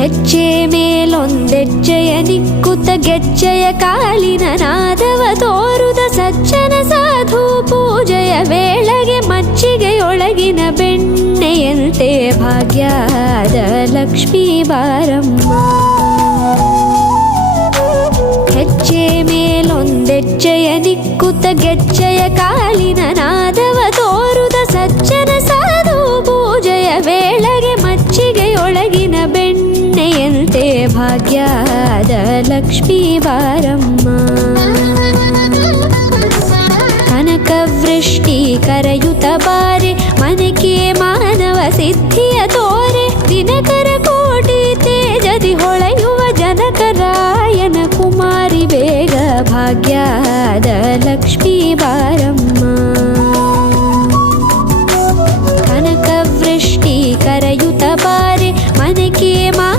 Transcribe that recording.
ಹೆಜ್ಜೆ ಮೇಲೊಂದೆಜ್ಜೆಯ ನಿಕ್ಕುತ ಗೆಜ್ಜೆಯ ಕಾಲಿನ ನಾದವ ತೋರುದ ಸಜ್ಜನ ಸಾಧು ಪೂಜೆಯ ವೇಳೆಗೆ ಮಜ್ಜಿಗೆಯೊಳಗಿನ ಬೆಣ್ಣೆಯಂತೆ ಭಾಗ್ಯದ ಲಕ್ಷ್ಮೀ ಬಾರಮ್ಮ. ಹೆಜ್ಜೆ ಮೇಲೊಂದೆಜ್ಜೆಯ ನಿಕ್ಕುತ ಗೆಜ್ಜೆಯ ಕಾಲಿನ ನಾದವ ತೋರುದ ಸಜ್ಜನ ಸಾಧು ಪೂಜೆಯ ವೇಳೆಗೆ ಮಜ್ಜಿಗೆಯೊಳಗಿನ ಬೆಣ್ಣೆಯಂತೆ ಭಾಗ್ಯದ ಲಕ್ಷ್ಮೀ ಬಾರಮ್ಮ. ಕನಕವೃಷ್ಟಿ ಕರೆಯುತ ಬಾರೆ ಮನಕೆ ಮಾನವ ಸಿದ್ಧಿಯ ತೋರೆ ದಿನಕರ ಕೋಟಿ ತೇಜದಿ ಹೊಳೆಯುವ ಜನಕರಾಯನ ಕುಮಾರಿ ಬೇಗ ಭಾಗ್ಯದ ಲಕ್ಷ್ಮೀ ಬಾರಮ್ಮ.